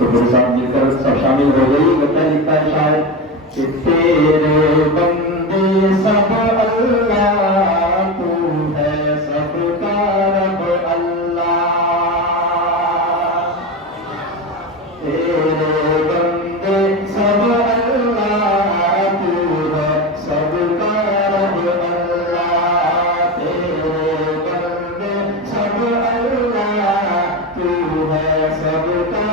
तो मेरे साथ मिलकर सब शामिल हो गई। बच्चा लिखता है शायद कि तेरे बंदे सब अल्लाह, तू है सबका रब अल्लाह। तेरे बंदे सब अल्लाह, तू है सबका रब अल्लाह। तेरे बंदे सब अल्लाह, तू है सबका